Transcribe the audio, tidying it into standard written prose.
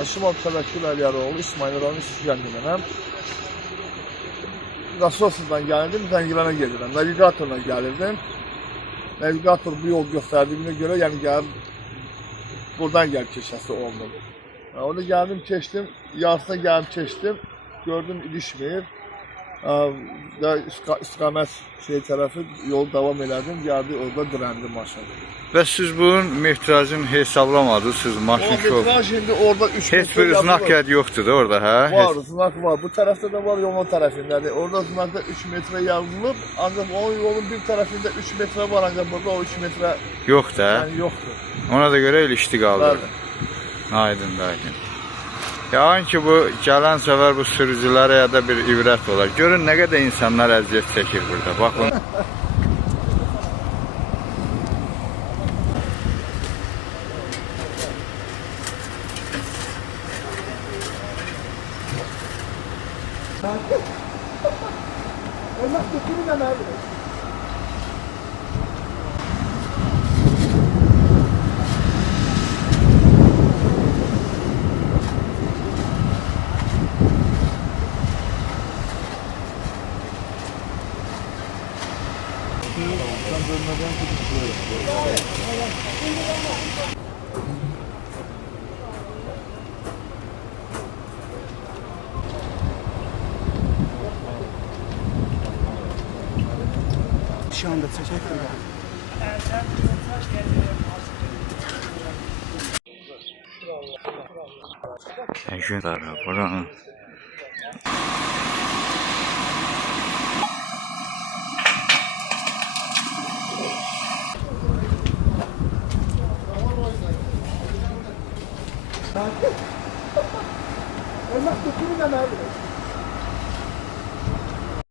Aşımov Təvəkkül Əliyaroğlu, İsmail Rəvan İsgəndinəm. Nasosuzdan gəlirdim, Zəngilana gedirəm. Navigatorla gəlirdim. Navigator bu yol göstərdiyimə görə, yəni gəlib buradan gəlib keçəsi oldum. Orada gəldim, keçdim, yarısına gəlib keçdim, gördüm ilişmir. İstiqamət tərəfi yol davam elədim, gəldi orada dirəndi maşın. Və siz bunun metrajını hesablamadınız, siz maşın şov. O metraj indi orada 3 metre heç bir znak yad yoxdur da orada, hə? Var, znak var. Bu tərəfdə də var, yolun tərəfindədir. Orada znakda 3 metre yazılıb, ancaq o yolun bir tərəfində 3 metre var, ancaq burada o 3 metre yox da. Yəni yoxdur. Ona da görə ilişdi qaldı. Aydın, aydın. Yəqin ki, bu gələn səfər bu sürücülərə ya da bir ibrət olar. Görün nə qədər insanlar əziyyət çəkir burada. Baxın. Şu anda teşekkürler. Teşekkürler. Buranın. Elmas götürün hemen.